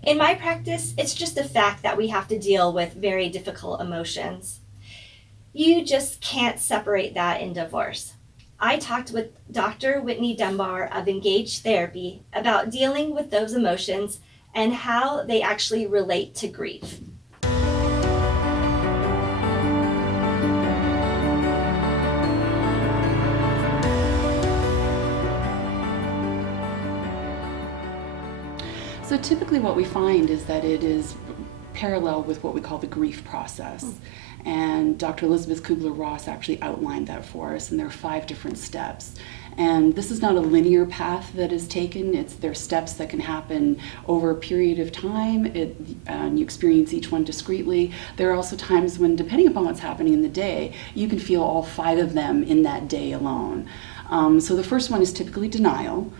In my practice, it's just a fact that we have to deal with very difficult emotions. You just can't separate that in divorce. I talked with Dr. Whitney Dunbar of Engage Therapy about dealing with those emotions and how they actually relate to grief. So typically what we find is that it is parallel with what we call the grief process. And Dr. Elizabeth Kubler-Ross actually outlined that for us, and there are 5 different steps. And this is not a linear path that is taken. There are steps that can happen over a period of time, and you experience each one discreetly. There are also times when, depending upon what's happening in the day, you can feel all 5 of them in that day alone. So the first one is typically denial.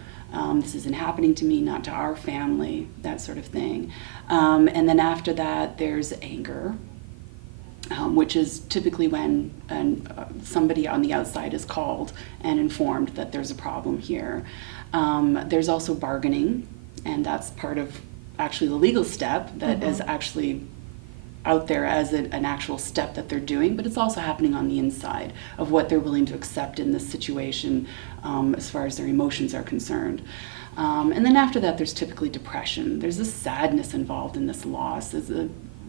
This isn't happening to me, not to our family, that sort of thing. And then after that, there's anger, which is typically when somebody on the outside is called and informed that there's a problem here. There's also bargaining, and that's part of actually the legal step that is actually out there as an actual step that they're doing, but it's also happening on the inside of what they're willing to accept in this situation as far as their emotions are concerned. And then after that, there's typically depression. There's a sadness involved in this loss.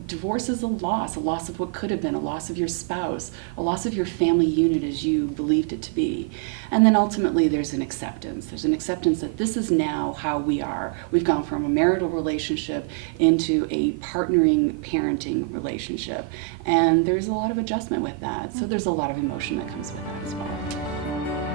Divorce is a loss of what could have been, a loss of your spouse, a loss of your family unit as you believed it to be. And then ultimately there's an acceptance. There's an acceptance that this is now how we are. We've gone from a marital relationship into a partnering parenting relationship. And there's a lot of adjustment with that. So there's a lot of emotion that comes with that as well.